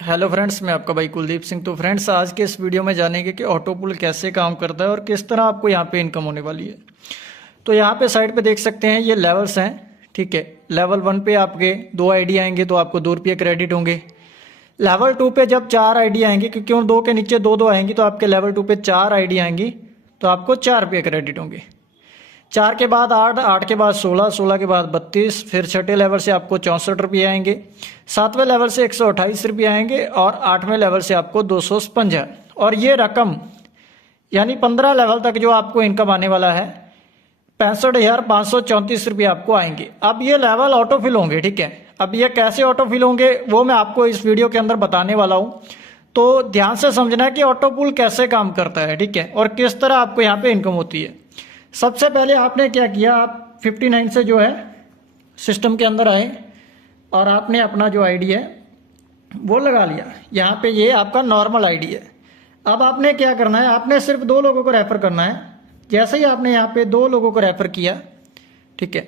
Hello friends, मैं आपका भाई कुलदीप सिंह। तो फ्रेंड्स, आज के इस वीडियो में जानेंगे कि ऑटो पुल कैसे काम करता है और किस तरह आपको यहाँ पे इनकम होने वाली है। तो यहाँ पे साइड पे देख सकते हैं ये लेवल्स हैं। ठीक है, लेवल 1 पे आपके 2 आईडी आएंगे तो आपको 2 रुपये क्रेडिट होंगे। लेवल 2 पे जब 4 आईडी आएंगे, क्योंकि उन 2 के नीचे 2 आएंगी, तो आपके लेवल 2 पे 4 आईडी आएंगी तो आपको 4 रुपये क्रेडिट होंगे। 4 के बाद 8, 8 के बाद 16, 16 के बाद 32, फिर छठे लेवल से आपको 64 रुपये आएंगे, 7वें लेवल से 128 रुपये आएंगे और 8वें लेवल से आपको 255। और ये रकम यानी 15 लेवल तक जो आपको इनकम आने वाला है 65,534 रुपये आपको आएंगे। अब ये लेवल ऑटो फिल होंगे। ठीक है, अब ये कैसे ऑटो फिल होंगे वो मैं आपको इस वीडियो के अंदर बताने वाला हूँ। तो ध्यान से समझना है कि ऑटो पुल कैसे काम करता है। ठीक है, और किस तरह आपको यहाँ पे इनकम होती है। सबसे पहले आपने क्या किया, आप 59 से जो है सिस्टम के अंदर आए और आपने अपना जो आईडी है वो लगा लिया। यहाँ पे ये आपका नॉर्मल आईडी है। अब आपने क्या करना है, आपने सिर्फ 2 लोगों को रेफ़र करना है। जैसे ही आपने यहाँ पे 2 लोगों को रेफ़र किया, ठीक है,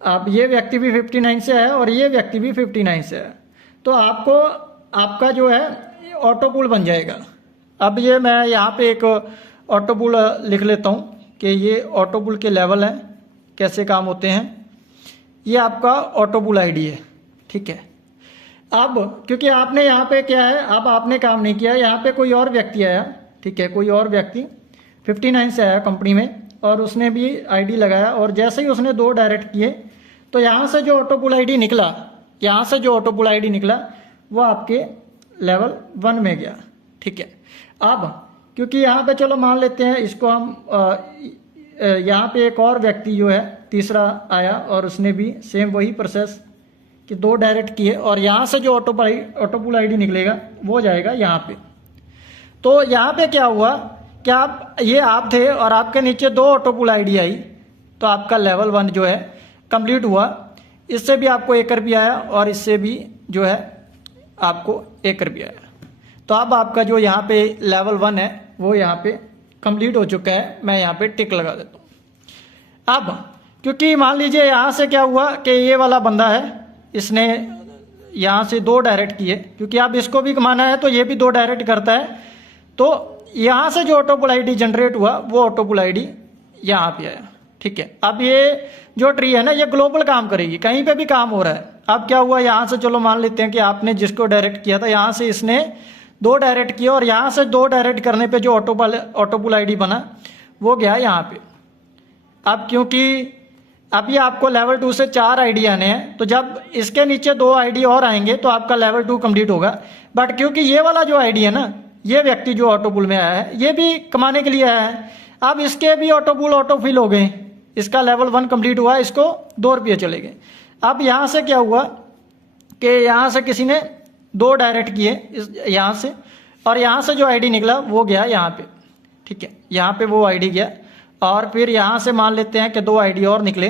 अब ये व्यक्ति भी 59 से है और ये व्यक्ति भी 59 से है, तो आपको आपका जो है ऑटो पुल बन जाएगा। अब ये मैं यहाँ पे एक ऑटो पुल लिख लेता हूँ कि ये ऑटो पुल के लेवल हैं, कैसे काम होते हैं। ये आपका ऑटो पुल आईडी है। ठीक है, अब क्योंकि आपने यहाँ पे क्या है, अब आपने काम नहीं किया, यहाँ पे कोई और व्यक्ति आया। ठीक है, कोई और व्यक्ति 59 से आया कंपनी में और उसने भी आईडी लगाया और जैसे ही उसने 2 डायरेक्ट किए तो यहाँ से जो ऑटो पुल आईडी निकला, यहाँ से जो ऑटो पुल आईडी निकला वो आपके लेवल 1 में गया। ठीक है, अब क्योंकि यहाँ पे चलो मान लेते हैं इसको हम यहाँ पे एक और व्यक्ति जो है तीसरा आया और उसने भी सेम वही प्रोसेस कि 2 डायरेक्ट किए और यहाँ से जो ऑटो पुल आईडी निकलेगा वो जाएगा यहाँ पे। तो यहाँ पे क्या हुआ कि आप थे और आपके नीचे 2 ऑटो पुल आईडी आई तो आपका लेवल 1 जो है कंप्लीट हुआ। इससे भी आपको 1 रुपया आया और इससे भी जो है आपको 1 रुपया आया। तो अब आपका जो यहाँ पे लेवल 1 है वो यहाँ पे कंप्लीट हो चुका है। मैं यहाँ पे टिक लगा देता हूँ। अब क्योंकि मान लीजिए यहाँ से क्या हुआ कि ये वाला बंदा है, इसने यहाँ से 2 डायरेक्ट किए, क्योंकि अब इसको भी कमाना है तो ये भी 2 डायरेक्ट करता है। तो यहाँ से जो ऑटो पुल आईडी जनरेट हुआ वो ऑटो पुल आईडी यहाँ पे आया। ठीक है, अब ये जो ट्री है ना ये ग्लोबल काम करेगी, कहीं पे भी काम हो रहा है। अब क्या हुआ, यहाँ से चलो मान लेते हैं कि आपने जिसको डायरेक्ट किया था यहाँ से इसने 2 डायरेक्ट किया और यहाँ से 2 डायरेक्ट करने पे जो ऑटो पुल आईडी बना वो गया यहाँ पे। अब क्योंकि अभी आपको लेवल 2 से 4 आईडी आने हैं तो जब इसके नीचे 2 आईडी और आएंगे तो आपका लेवल 2 कंप्लीट होगा। बट क्योंकि ये वाला जो आईडी है ना, ये व्यक्ति जो ऑटो पुल में आया है ये भी कमाने के लिए आया है। अब इसके भी ऑटो पुल ऑटो फिल हो गए, इसका लेवल 1 कंप्लीट हुआ, इसको 2 रुपये चले गए। अब यहाँ से क्या हुआ कि यहाँ से किसी ने 2 डायरेक्ट किए यहाँ से और यहाँ से जो आईडी निकला वो गया यहाँ पे। ठीक है, यहाँ पे वो आईडी गया और फिर यहाँ से मान लेते हैं कि 2 आईडी और निकले,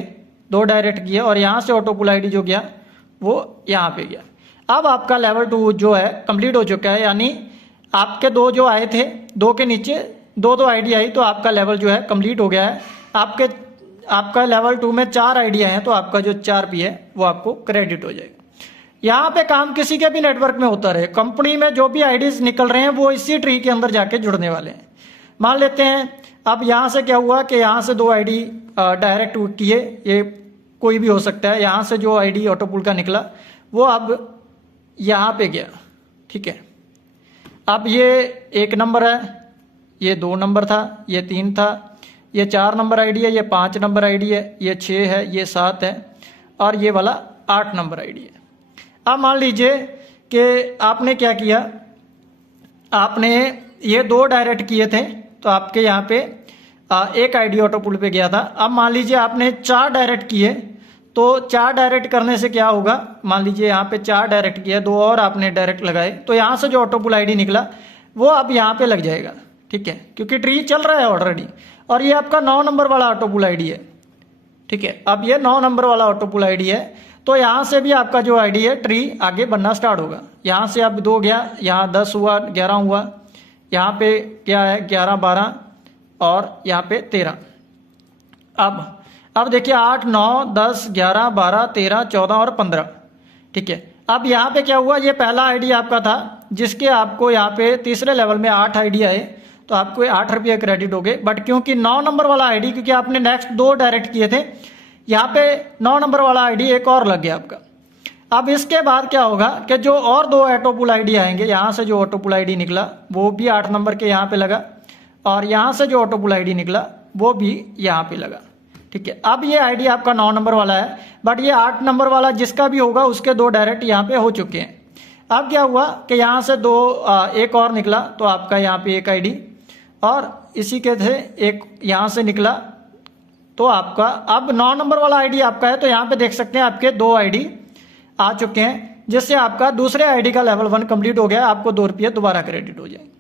2 डायरेक्ट किए और यहाँ से ऑटो पुल आईडी जो गया वो यहाँ पे गया। अब आपका लेवल 2 जो है कंप्लीट हो चुका है, यानी आपके 2 जो आए थे 2 के नीचे 2 आईडी आई तो आपका लेवल जो है कंप्लीट हो गया है। आपका लेवल 2 में 4 आईडी आए हैं तो आपका जो 4 पी है वो आपको क्रेडिट हो जाएगा। यहाँ पे काम किसी के भी नेटवर्क में होता रहे, कंपनी में जो भी आईडीज निकल रहे हैं वो इसी ट्री के अंदर जाके जुड़ने वाले हैं। मान लेते हैं अब यहाँ से क्या हुआ कि यहाँ से 2 आईडी डायरेक्ट किए, ये कोई भी हो सकता है। यहाँ से जो आईडी ऑटो पुल का निकला वो अब यहाँ पे गया। ठीक है, अब ये 1 नंबर है, ये 2 नंबर था, ये 3 था, ये 4 नंबर आईडी है, ये 5 नंबर आईडी है, ये 6 है, ये 7 है और ये वाला 8 नंबर आईडी है। अब मान लीजिए कि आपने क्या किया, आपने ये 2 डायरेक्ट किए थे तो आपके यहाँ पे 1 आईडी ऑटो पुल पे गया था। अब मान लीजिए आपने 4 डायरेक्ट किए तो 4 डायरेक्ट करने से क्या होगा, मान लीजिए यहाँ पे 4 डायरेक्ट किया, 2 और आपने डायरेक्ट लगाए तो यहाँ से जो ऑटो पुल आईडी निकला वो अब यहाँ पे लग जाएगा। ठीक है, क्योंकि ट्री चल रहा है ऑलरेडी और ये आपका 9 नंबर वाला ऑटो पुल आईडी है। ठीक है, अब ये 9 नंबर वाला ऑटो पुल आईडी है तो यहाँ से भी आपका जो आईडी है ट्री आगे बनना स्टार्ट होगा। यहाँ से अब 2 गया, यहाँ 10 हुआ, 11 हुआ, यहाँ पे क्या है 11, 12 और यहाँ पे 13। अब देखिए 8, 9, 10, 11, 12, 13, 14 और 15। ठीक है, अब यहाँ पे क्या हुआ, ये पहला आईडी आपका था जिसके आपको यहाँ पे तीसरे लेवल में 8 आईडी आए तो आपको 8 रुपये क्रेडिट हो गए। बट क्योंकि 9 नंबर वाला आईडी, क्योंकि आपने नेक्स्ट 2 डायरेक्ट किए थे, यहाँ पे 9 नंबर वाला आईडी एक और लग गया आपका। अब इसके बाद क्या होगा कि जो और 2 ऑटोपुल आईडी आएंगे, यहाँ से जो ऑटोपुल आईडी निकला वो भी 8 नंबर के यहाँ पे लगा, और यहाँ से जो ऑटोपुल आईडी निकला वो भी यहाँ पे लगा। ठीक है, अब ये आईडी आपका 9 नंबर वाला है, बट ये 8 नंबर वाला जिसका भी होगा उसके 2 डायरेक्ट यहाँ पे हो चुके हैं। अब क्या हुआ कि यहाँ से एक और निकला तो आपका यहाँ पे एक आईडी, और इसी के थे एक यहाँ से निकला तो आपका अब 9 नंबर वाला आईडी आपका है। तो यहाँ पे देख सकते हैं आपके 2 आईडी आ चुके हैं, जिससे आपका दूसरे आईडी का लेवल 1 कंप्लीट हो गया, आपको 2 रुपये दोबारा क्रेडिट हो जाएंगे।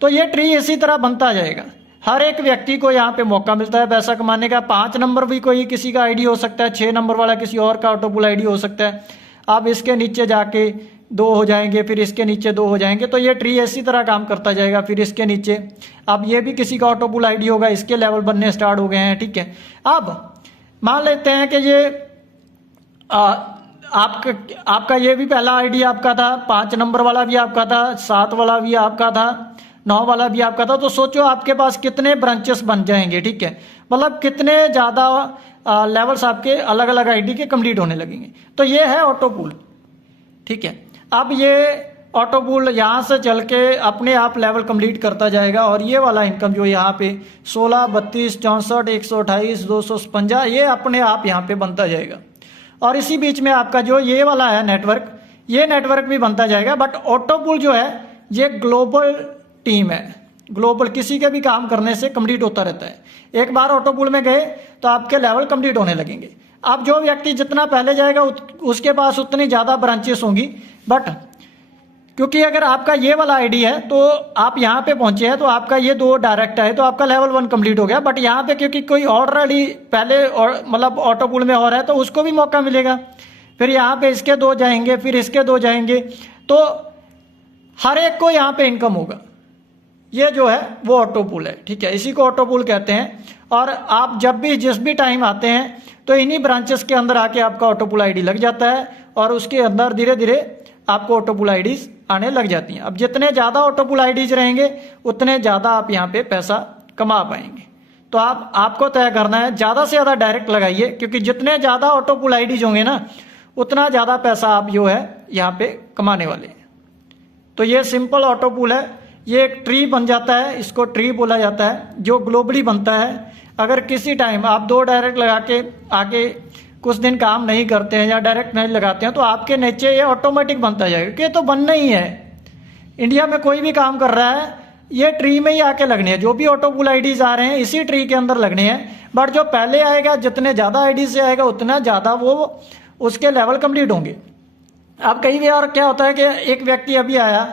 तो ये ट्री इसी तरह बनता जाएगा। हर एक व्यक्ति को यहाँ पे मौका मिलता है पैसा कमाने का। 5 नंबर भी कोई किसी का आईडी हो सकता है, 6 नंबर वाला किसी और का ऑटोपुल आईडी हो सकता है। अब इसके नीचे जाके 2 हो जाएंगे, फिर इसके नीचे 2 हो जाएंगे, तो ये ट्री इसी तरह काम करता जाएगा। फिर इसके नीचे अब ये भी किसी का ऑटोपुल आईडी होगा, इसके लेवल बनने स्टार्ट हो गए हैं। ठीक है, अब मान लेते हैं कि ये आपका ये भी पहला आईडी आपका था, 5 नंबर वाला भी आपका था, 7 वाला भी आपका था, 9 वाला भी आपका था। तो सोचो आपके पास कितने ब्रांचेस बन जाएंगे। ठीक है, मतलब कितने ज़्यादा लेवल्स आपके अलग अलग आईडी के कंप्लीट होने लगेंगे। तो ये है ऑटोपुल। ठीक है, अब ये ऑटोपुल यहाँ से चल के अपने आप लेवल कंप्लीट करता जाएगा, और ये वाला इनकम जो यहाँ पे 16, 32, 64, 128, 255 ये अपने आप यहाँ पे बनता जाएगा। और इसी बीच में आपका जो ये वाला है नेटवर्क, ये नेटवर्क भी बनता जाएगा। बट ऑटोपुल जो है ये ग्लोबल टीम है, ग्लोबल किसी के भी काम करने से कंप्लीट होता रहता है। एक बार ऑटोपुल में गए तो आपके लेवल कंप्लीट होने लगेंगे। अब जो व्यक्ति जितना पहले जाएगा उसके पास उतनी ज़्यादा ब्रांचेस होंगी। बट क्योंकि अगर आपका ये वाला आईडी है तो आप यहाँ पे पहुंचे हैं, तो आपका ये 2 डायरेक्ट है, तो आपका लेवल 1 कंप्लीट हो गया। बट यहाँ पे क्योंकि कोई ऑलरेडी पहले मतलब ऑटोपुल में हो रहा है तो उसको भी मौका मिलेगा। फिर यहाँ पे इसके 2 जाएंगे, फिर इसके 2 जाएंगे, तो हर एक को यहाँ पे इनकम होगा। ये जो है वो ऑटोपुल है। ठीक है, इसी को ऑटोपुल कहते हैं। और आप जब भी जिस भी टाइम आते हैं तो इन्हीं ब्रांचेस के अंदर आके आपका ऑटोपुल आईडी लग जाता है, और उसके अंदर धीरे धीरे आपको ऑटोपुल आईडीज आने लग जाती हैं। अब जितने ज़्यादा ऑटोपुल आईडीज रहेंगे उतने ज़्यादा आप यहाँ पे पैसा कमा पाएंगे। तो आपको तय करना है, ज़्यादा से ज़्यादा डायरेक्ट लगाइए, क्योंकि जितने ज़्यादा ऑटोपुल आईडीज होंगे ना उतना ज़्यादा पैसा आप जो है यहाँ पे कमाने वाले हैं। तो ये सिंपल ऑटोपुल है, ये एक ट्री बन जाता है, इसको ट्री बोला जाता है, जो ग्लोबली बनता है। अगर किसी टाइम आप 2 डायरेक्ट लगा के आगे कुछ दिन काम नहीं करते हैं या डायरेक्ट नहीं लगाते हैं तो आपके नीचे ये ऑटोमेटिक बनता जाएगा, कि ये तो बनना ही है। इंडिया में कोई भी काम कर रहा है ये ट्री में ही आके लगने हैं। जो भी ऑटोपुल आईडीज आ रहे हैं इसी ट्री के अंदर लगने हैं। बट जो पहले आएगा, जितने ज़्यादा आईडी से आएगा उतना ज़्यादा वो उसके लेवल कंप्लीट होंगे। अब कई बार क्या होता है कि एक व्यक्ति अभी आया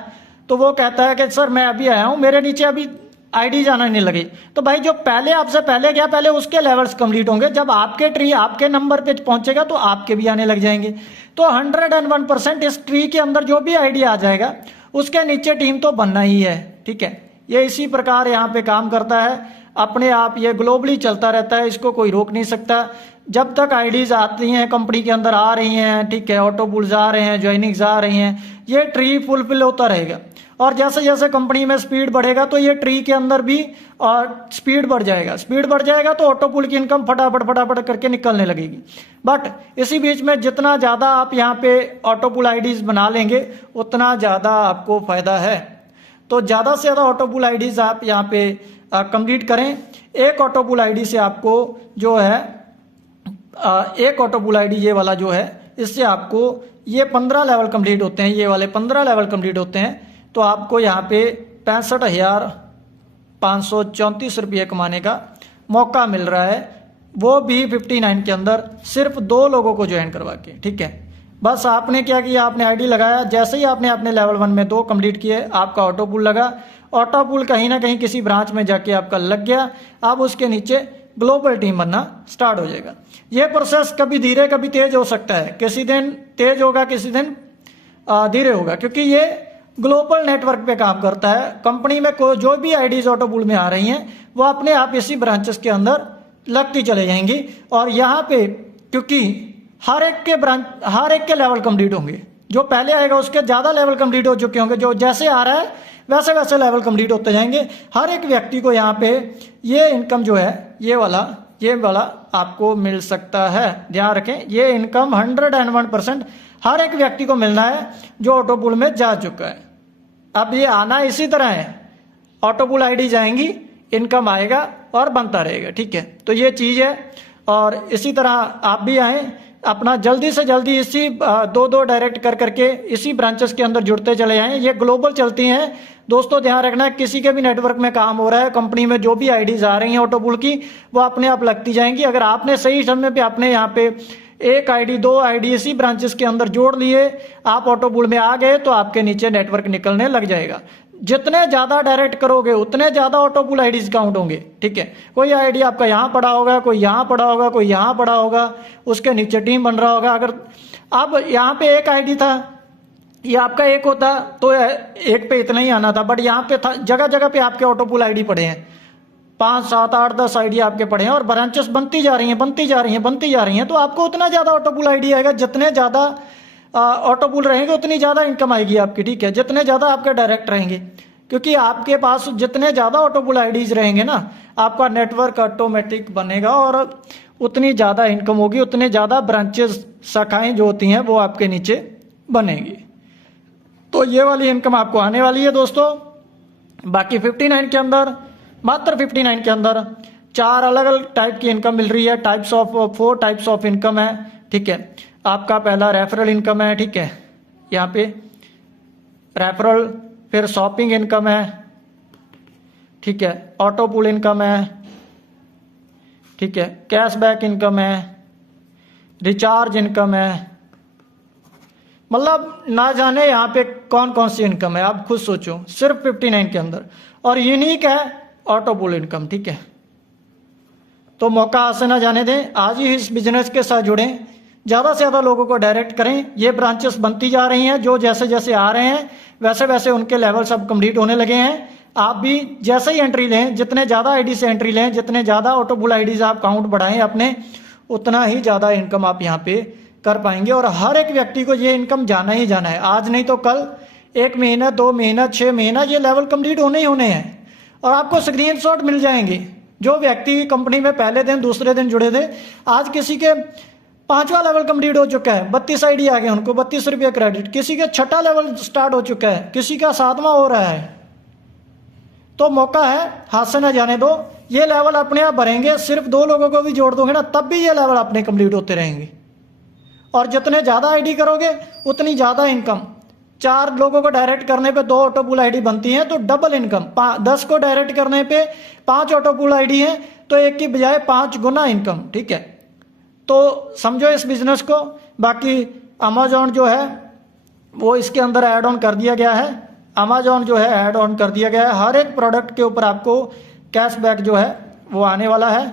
तो वो कहता है कि सर मैं अभी आया हूँ, मेरे नीचे अभी आईडी जाना नहीं लगी। तो भाई जो पहले आपसे पहले गया, पहले उसके लेवल्स कंप्लीट होंगे। जब आपके ट्री आपके नंबर पे पहुंचेगा तो आपके भी आने लग जाएंगे। तो 101% इस ट्री के अंदर जो भी आईडी आ जाएगा उसके नीचे टीम तो बनना ही है। ठीक है, ये इसी प्रकार यहाँ पे काम करता है, अपने आप ये ग्लोबली चलता रहता है, इसको कोई रोक नहीं सकता। जब तक आईडीज आती हैं कंपनी के अंदर आ रही हैं, ठीक है, ऑटोपुल्स आ रहे हैं, ज्वाइनिंग्स आ रही हैं, ये ट्री फुलफिल होता रहेगा। और जैसे जैसे कंपनी में स्पीड बढ़ेगा तो ये ट्री के अंदर भी और स्पीड बढ़ जाएगा। स्पीड बढ़ जाएगा तो ऑटोपुल की इनकम फटाफट फटाफट करके निकलने लगेगी। बट इसी बीच में जितना ज़्यादा आप यहाँ पे ऑटोपुल आईडीज बना लेंगे उतना ज़्यादा आपको फायदा है। तो ज़्यादा से ज़्यादा ऑटोपुल आईडीज आप यहाँ पे कंप्लीट करें। एक ऑटोपुल आईडी से आपको जो है एक ऑटोपुल आईडी ये वाला जो है इससे आपको ये 15 लेवल कंप्लीट होते हैं, ये वाले 15 लेवल कंप्लीट होते हैं। तो आपको यहाँ पे 65,534 रुपये कमाने का मौका मिल रहा है, वो भी 59 के अंदर सिर्फ 2 लोगों को ज्वाइन करवा के। ठीक है, बस आपने क्या किया, आपने आईडी लगाया, जैसे ही आपने अपने लेवल 1 में 2 कंप्लीट किए आपका ऑटोपुल लगा। ऑटोपुल कहीं ना कहीं किसी ब्रांच में जाके आपका लग गया। अब उसके नीचे ग्लोबल टीम बनना स्टार्ट हो जाएगा। ये प्रोसेस कभी धीरे कभी तेज हो सकता है, किसी दिन तेज होगा किसी दिन धीरे होगा, क्योंकि ये ग्लोबल नेटवर्क पे काम करता है। कंपनी में जो भी आईडीज ऑटोपुल में आ रही हैं वो अपने आप इसी ब्रांचेस के अंदर लगती चले जाएंगी। और यहाँ पे क्योंकि हर एक के लेवल कंप्लीट होंगे, जो पहले आएगा उसके ज़्यादा लेवल कंप्लीट हो चुके होंगे, जो जैसे आ रहा है वैसे वैसे लेवल कंप्लीट होते जाएंगे। हर एक व्यक्ति को यहाँ पे ये इनकम जो है ये वाला आपको मिल सकता है। ध्यान रखें, ये इनकम 101% हर एक व्यक्ति को मिलना है जो ऑटो पूल में जा चुका है। अब ये आना इसी तरह है, ऑटो पूल आईडी जाएंगी, इनकम आएगा और बनता रहेगा। ठीक है, तो ये चीज़ है। और इसी तरह आप भी आएँ, अपना जल्दी से जल्दी इसी दो डायरेक्ट कर करके इसी ब्रांचेस के अंदर जुड़ते चले जाएं। ये ग्लोबल चलती हैं दोस्तों, ध्यान रखना है। किसी के भी नेटवर्क में काम हो रहा है, कंपनी में जो भी आईडीज आ रही हैं ऑटो पूल की, वो अपने आप लगती जाएंगी। अगर आपने सही समय पे आपने यहाँ पे एक आईडी 2 आईडी इसी ब्रांचेस के अंदर जोड़ लिए, आप ऑटो पूल में आ गए, तो आपके नीचे नेटवर्क निकलने लग जाएगा। जितने ज्यादा डायरेक्ट करोगे उतने ज्यादा ऑटो पूल आईडीज काउंट होंगे। ठीक है, कोई आईडी आपका यहाँ पड़ा होगा, कोई यहाँ पड़ा होगा, कोई यहाँ पड़ा होगा, उसके नीचे टीम बन रहा होगा। अगर अब यहाँ पे एक आईडी था, ये आपका एक होता तो एक पे इतना ही आना था, बट यहाँ पे था जगह जगह पे आपके ऑटो पूल आईडी पड़े हैं, 5 7 8 10 आईडी आपके पड़े हैं, और ब्रांचेस बनती जा रही हैं, तो आपको उतना ज्यादा ऑटो पूल आईडी आएगा। जितने ज्यादा ऑटो पूल रहेंगे उतनी ज़्यादा इनकम आएगी आपकी। ठीक है, जितने ज़्यादा आपके डायरेक्ट रहेंगे, क्योंकि आपके पास जितने ज़्यादा ऑटो पूल आईडीज रहेंगे ना, आपका नेटवर्क ऑटोमेटिक बनेगा और उतनी ज़्यादा इनकम होगी, उतने ज़्यादा ब्रांचेस शाखाएं जो होती हैं वो आपके नीचे बनेगी। तो ये वाली इनकम आपको आने वाली है दोस्तों। बाकी 59 के अंदर, मात्र 59 के अंदर 4 अलग अलग टाइप की इनकम मिल रही है। 4 टाइप्स ऑफ इनकम है। ठीक है, आपका पहला रेफरल इनकम है। ठीक है, यहाँ पे रेफरल, फिर शॉपिंग इनकम है। ठीक है, ऑटो पूल इनकम है। ठीक है, कैशबैक इनकम है, रिचार्ज इनकम है। मतलब ना जाने यहाँ पे कौन कौन सी इनकम है, आप खुद सोचो, सिर्फ 59 के अंदर। और यूनिक है ऑटो पूल इनकम। ठीक है, तो मौका हाथ से ना जाने दें, आज ही इस बिजनेस के साथ जुड़ें, ज़्यादा से ज़्यादा लोगों को डायरेक्ट करें। ये ब्रांचेस बनती जा रही हैं, जो जैसे जैसे आ रहे हैं वैसे वैसे उनके लेवल सब कंप्लीट होने लगे हैं। आप भी जैसे ही एंट्री लें, जितने ज़्यादा आईडी से एंट्री लें, जितने ज़्यादा ऑटो पूल आईडीज आप काउंट बढ़ाएं अपने, उतना ही ज़्यादा इनकम आप यहाँ पे कर पाएंगे। और हर एक व्यक्ति को ये इनकम जाना ही जाना है, आज नहीं तो कल, 1 महीना 2 महीना 6 महीना, ये लेवल कंप्लीट होने ही होने हैं। और आपको स्क्रीनशॉट मिल जाएंगे। जो व्यक्ति कंपनी में पहले दिन दूसरे दिन जुड़े थे, आज किसी के 5वां लेवल कंप्लीट हो चुका है, 32 आईडी आ गए, उनको 32 रुपये क्रेडिट। किसी का 6ठा लेवल स्टार्ट हो चुका है, किसी का 7वां हो रहा है। तो मौका है, हाथ से ना जाने दो। ये लेवल अपने आप भरेंगे, सिर्फ 2 लोगों को भी जोड़ दोगे ना, तब भी ये लेवल अपने कंप्लीट होते रहेंगे। और जितने ज्यादा आईडी करोगे उतनी ज्यादा इनकम। 4 लोगों को डायरेक्ट करने पे 2 ऑटो पूल आईडी बनती हैं, तो डबल इनकम। 10 को डायरेक्ट करने पे 5 ऑटो पूल आईडी हैं, तो 1 की बजाय 5 गुना इनकम। ठीक है, तो समझो इस बिजनेस को। बाकी अमेजोन जो है वो इसके अंदर ऐड ऑन कर दिया गया है। अमेजोन जो है ऐड ऑन कर दिया गया है, हर एक प्रोडक्ट के ऊपर आपको कैशबैक जो है वो आने वाला है।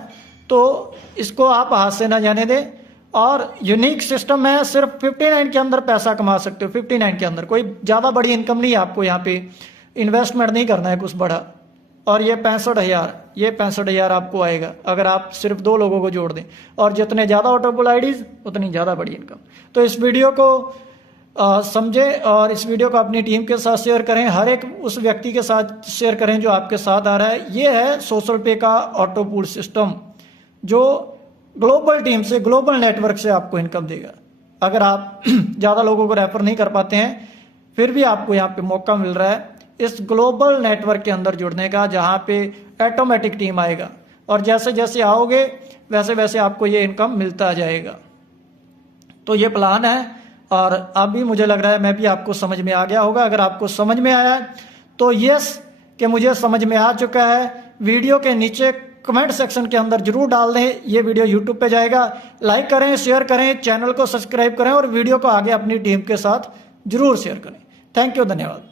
तो इसको आप हाथ से ना जाने दें। और यूनिक सिस्टम है, सिर्फ 59 के अंदर पैसा कमा सकते हो। 59 के अंदर कोई ज़्यादा बड़ी इनकम नहीं है, आपको यहाँ पे इन्वेस्टमेंट नहीं करना है कुछ बड़ा। और ये 65,000 आपको आएगा अगर आप सिर्फ 2 लोगों को जोड़ दें। और जितने ज़्यादा ऑटो पूल आईडीज उतनी ज़्यादा बड़ी इनकम। तो इस वीडियो को समझें और इस वीडियो को अपनी टीम के साथ शेयर करें। हर एक उस व्यक्ति के साथ शेयर करें जो आपके साथ आ रहा है। ये है सोशल पे का ऑटो पूल सिस्टम, जो ग्लोबल टीम से, ग्लोबल नेटवर्क से आपको इनकम देगा। अगर आप ज़्यादा लोगों को रेफर नहीं कर पाते हैं, फिर भी आपको यहाँ पे मौका मिल रहा है इस ग्लोबल नेटवर्क के अंदर जुड़ने का, जहाँ पे ऑटोमेटिक टीम आएगा। और जैसे जैसे आओगे वैसे वैसे आपको ये इनकम मिलता जाएगा। तो ये प्लान है। और अभी मुझे लग रहा है मैं भी आपको समझ में आ गया होगा। अगर आपको समझ में आया है तो यस कि मुझे समझ में आ चुका है, वीडियो के नीचे कमेंट सेक्शन के अंदर जरूर डाल दें। ये वीडियो यूट्यूब पे जाएगा, लाइक करें, शेयर करें, चैनल को सब्सक्राइब करें और वीडियो को आगे अपनी टीम के साथ जरूर शेयर करें। थैंक यू, धन्यवाद।